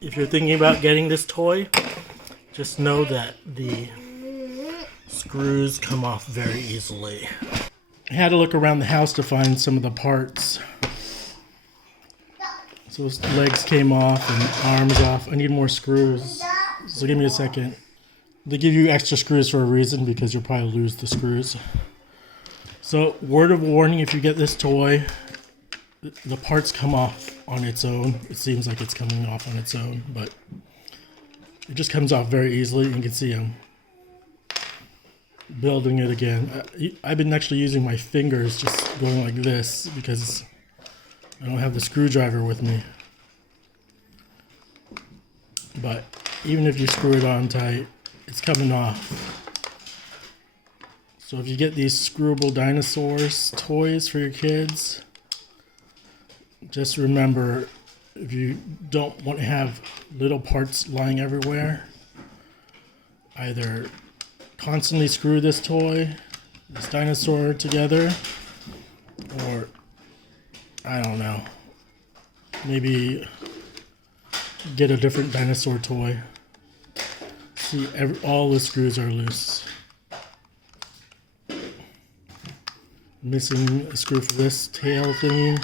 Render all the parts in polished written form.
if you're thinking about getting this toy, just know that the screws come off very easily. I had to look around the house to find some of the parts. So his legs came off and arms off. I need more screws. So give me a second. They give you extra screws for a reason because you'll probably lose the screws. So word of warning, if you get this toy, the parts come off on its own. It seems like it's coming off on its own, but it just comes off very easily. You can see I'm building it again. I've been actually using my fingers, just going like this because I don't have the screwdriver with me. But even if you screw it on tight, it's coming off. So if you get these screwable dinosaurs toys for your kids, just remember, if you don't want to have little parts lying everywhere, either constantly screw this toy, this dinosaur together, or I don't know, maybe get a different dinosaur toy. See, all the screws are loose. Missing a screw for this tail thingy.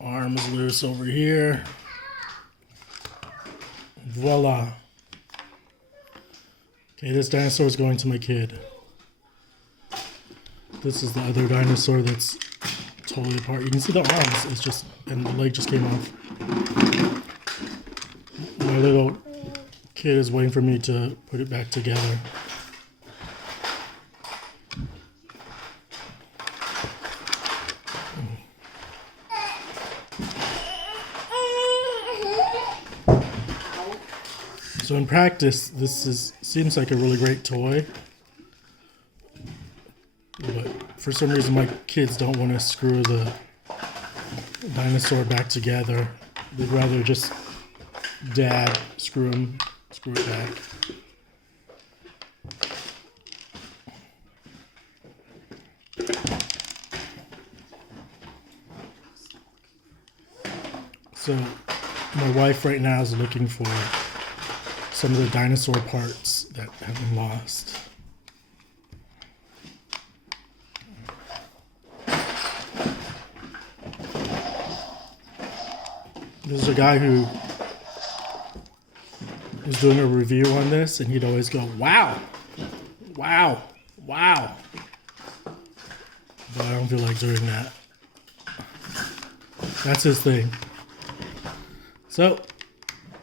Arms loose over here. Voila. Okay, this dinosaur is going to my kid. This is the other dinosaur that's totally apart. You can see the arms, it's just, and the leg just came off. My little kid is waiting for me to put it back together. So in practice, this seems like a really great toy, but for some reason my kids don't want to screw the dinosaur back together. They'd rather just dad screw it back. So my wife right now is looking for some of the dinosaur parts that have been lost. There's a guy who was doing a review on this, and he'd always go, wow, wow, wow. But I don't feel like doing that. That's his thing. So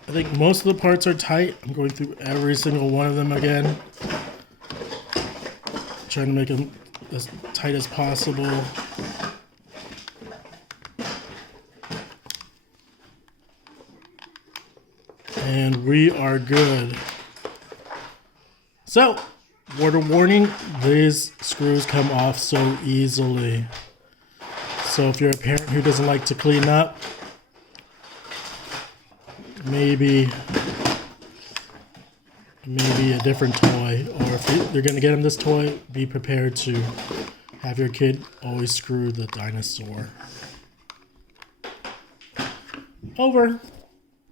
I think most of the parts are tight. I'm going through every single one of them again, trying to make them as tight as possible. And we are good. So, word of warning, these screws come off so easily. So if you're a parent who doesn't like to clean up, maybe a different toy, or if you're going to get them this toy, be prepared to have your kid always screw the dinosaur. Over.